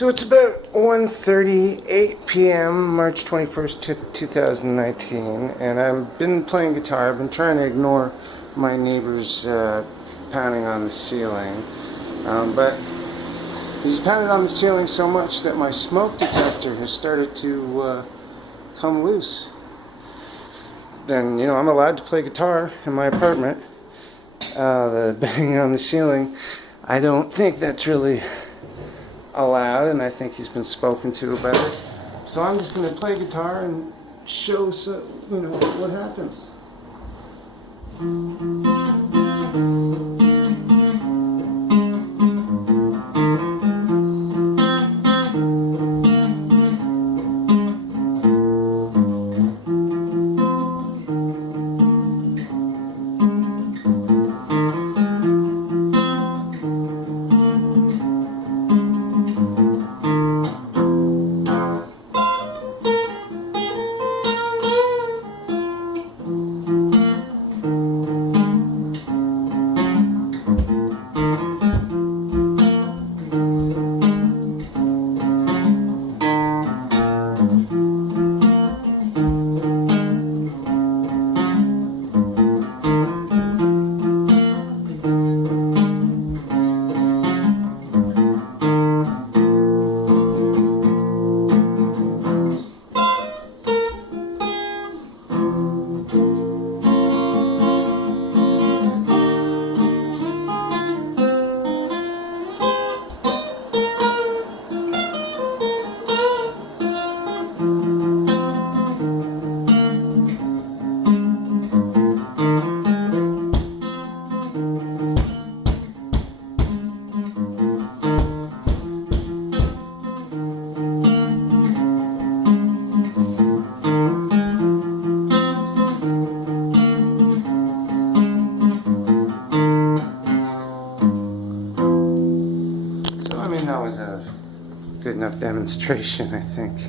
So it's about 1:38 p.m. March 21st, 2019, and I've been playing guitar. I've been trying to ignore my neighbor's pounding on the ceiling, but he's pounded on the ceiling so much that my smoke detector has started to come loose. Then, you know, I'm allowed to play guitar in my apartment. The banging on the ceiling, I don't think that's really allowed, and I think he's been spoken to about it. So I'm just going to play guitar and show, you know, what happens. That was a good enough demonstration, I think.